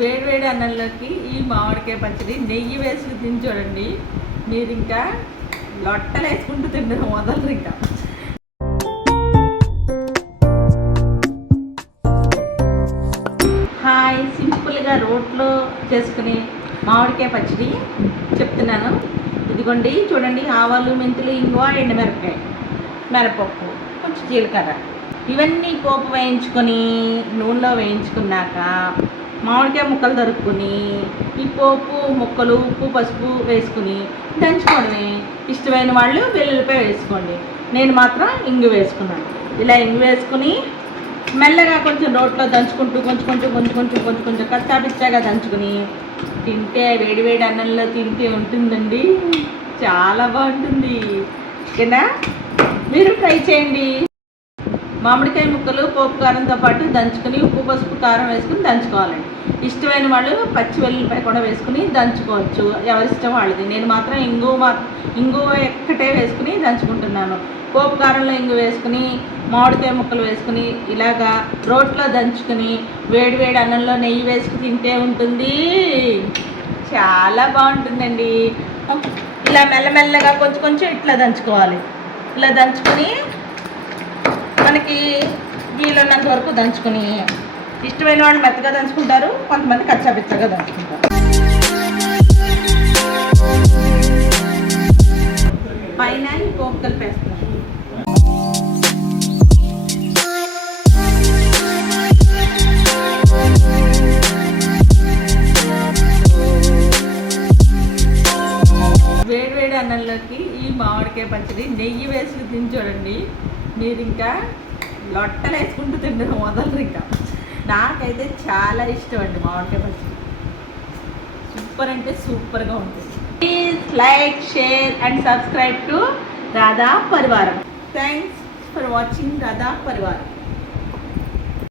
వేడి వేడి అన్నంలోకి ఈ మామిడికాయ పచ్చడి నెయ్యి వేసుకుని తిని చూడండి. మీరు ఇంకా లొట్టలు వేసుకుంటూ తింటారు, మొదలు ఇంకా. హాయ్, సింపుల్గా రోట్లో చేసుకుని మామిడికాయ పచ్చడి చెప్తున్నాను. ఇదిగోండి చూడండి, ఆవాలు, మెంతులు, ఇంగువ, ఎండుమిరపకాయ, మిరపప్పు, కొంచెం జీలకర్ర, ఇవన్నీ పోపు వేయించుకొని నూనెలో వేయించుకున్నాక మామిడికాయ ముక్కలు తరుక్కుని ఈ పోపు ముక్కలు, ఉప్పు, పసుపు వేసుకుని దంచుకోవడమే. ఇష్టమైన వాళ్ళు వెల్లుల్లిపాయ వేసుకోండి. నేను మాత్రం ఇంగు వేసుకున్నాను. ఇలా ఇంగు వేసుకుని మెల్లగా కొంచెం రోట్లో దంచుకుంటూ కొంచెం కచ్చాపిచ్చాగా దంచుకుని తింటే వేడివేడి అన్నంలో తింటే ఉంటుందండి, చాలా బాగుంటుంది. ఓకేనా, మీరు ట్రై చేయండి. మామిడికాయ ముక్కలు పోపు కారంతో పాటు దంచుకొని ఉప్పు, పసుపు, కారం వేసుకుని దంచుకోవాలండి. ఇష్టమైన వాళ్ళు పచ్చి వెల్లుల్లిపాయ కూడా వేసుకుని దంచుకోవచ్చు, ఎవరిష్టం వాళ్ళది. నేను మాత్రం ఇంగువ ఎక్కటే వేసుకుని దంచుకుంటున్నాను. పోపు కారంలో ఇంగు వేసుకుని మామిడికాయ ముక్కలు వేసుకుని ఇలాగా రోట్లో దంచుకుని వేడి అన్నంలో నెయ్యి వేసుకుని తింటే ఉంటుంది, చాలా బాగుంటుందండి. ఇలా మెల్లమెల్లగా కొంచెం ఇట్లా దంచుకోవాలి. ఇలా దంచుకొని మనకి వీలున్నంత వరకు దంచుకుని, ఇష్టమైన వాళ్ళు మెత్తగా దంచుకుంటారు, కొంతమంది కచ్చాపిచ్చగా దంచుకుంటారు. పైన పోపు కలిపేస్తాను. వేడి అన్నంలోకి ఈ మామిడికాయ పచ్చడి నెయ్యి వేసుకుని తిని చూడండి. మీరు ఇంకా లొట్టలు వేసుకుంటూ తింటారు, మొదలు ఇంకా. నాకైతే చాలా ఇష్టం అండి మామిడికాయ పచ్చడి. సూపర్ అంటే సూపర్గా ఉంటుంది. Please like, share and subscribe to Radha Parivaram. Thanks for watching Radha పరివారం.